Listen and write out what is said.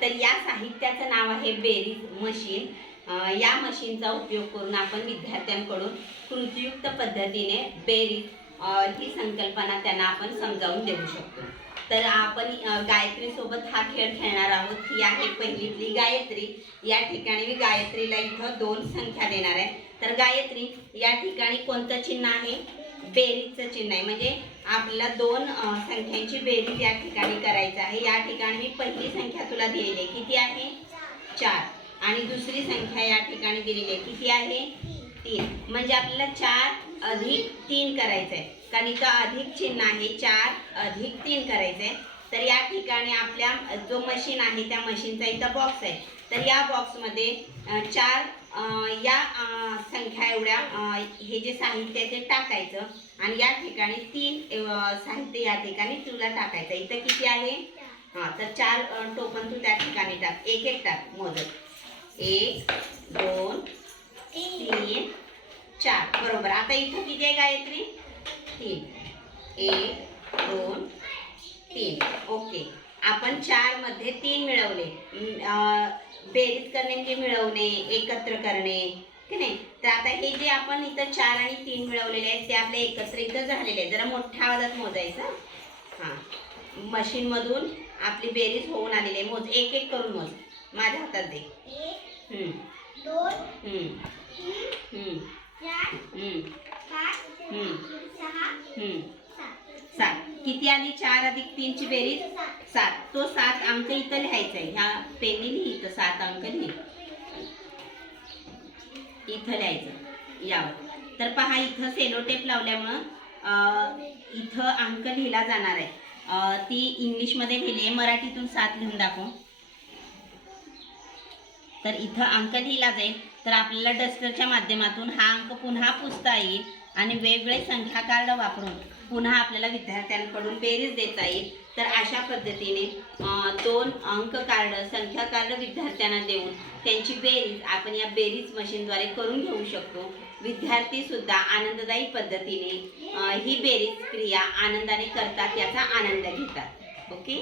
तर या साहित्याचं नाव आहे बेरीज मशीन. या मशीनचा उपयोग करून आपण विद्यार्थ्यांकडून कृतीयुक्त पद्धतीने बेरीज ही संकल्पना त्यांना आपण समजावून देऊ शकतो. तर आपण गायत्रीसोबत हा खेळ खेळणार आहोत. ही आहे पहिलीतली गायत्री. या ठिकाणी मी गायत्रीला इथं दोन संख्या देणार आहे. तर गायत्री या ठिकाणी कोणतं चिन्ह आहे? बेरीजचं चिन्ह आहे. म्हणजे आपल्याला दोन संख्यांची बेरीज या ठिकाणी करायचं आहे. या ठिकाणी मी पहिली संख्या तुला दिलेली आहे. किती आहे? चार. आणि दुसरी संख्या या ठिकाणी दिलेली आहे. किती आहे? तीन. म्हणजे आपल्याला चार अधिक तीन करायचं आहे. कारण इथं अधिक चिन्ह आहे. चार अधिक तीन करायचं आहे. तर या ठिकाणी आपल्या जो मशीन आहे त्या मशीनचा इथं बॉक्स आहे. तर या बॉक्समध्ये चार या संख्या एवढ्या हे जे साहित्य आहे ते टाकायचं. आणि या ठिकाणी तीन साहित्य या ठिकाणी तुला टाकायचं. इथं किती आहे? हां तर चार टोपण तू त्या ठिकाणी टाक. एक एक टाक. मोदक एक दोन तीन चार. बरोबर. आता इथं किती आहे गायत्री? तीन. एक दोन तीन. ओके. आपण चारमध्ये तीन मिळवले. बेरीज करणे म्हणजे मिळवणे एकत्र करणे की नाही? तर आता हे जे आपण इथं चार आणि तीन मिळवलेले आहेत ते आपले एकत्र इथं झालेले आहेत. जरा मोठ्या आवाजात मोजायचं. हां. मशीनमधून आपली बेरीज होऊन आलेली आहे. मोज एक एक करून मोज. माझ्या हातात दे. हम्म, हम्म, हम्म, हम्म, हम्म. सहा हम्म. सात सात किती आली चार अधिक तीनची बेरीज सात. तो सात अंक इथं लिहायचा आहे. ह्या पेनी लिही इथं सात अंक लिही. इथं लिहायचं. यावर. तर पहा इथं सेलोटेप लावल्यामुळं इथं अंक लिहिला जाणार आहे. ती इंग्लिशमध्ये लिहिली आहे. मराठीतून सात लिहून दाखव. तर इथं अंक लिहिला जाईल. तर आपल्याला डस्टरच्या माध्यमातून हा अंक पुन्हा पुसता येईल. आणि वेगवेगळे संख्या कार्ड वापरून पुन्हा आपल्याला विद्यार्थ्यांकडून बेरीज देता येईल. तर अशा पद्धतीने दोन अंक कार्ड संख्या कार्ड विद्यार्थ्यांना देऊन त्यांची बेरीज आपण या बेरीज मशीनद्वारे करून घेऊ शकतो. विद्यार्थीसुद्धा आनंददायी पद्धतीने ही बेरीज क्रिया आनंदाने करतात याचा आनंद घेतात. ओके?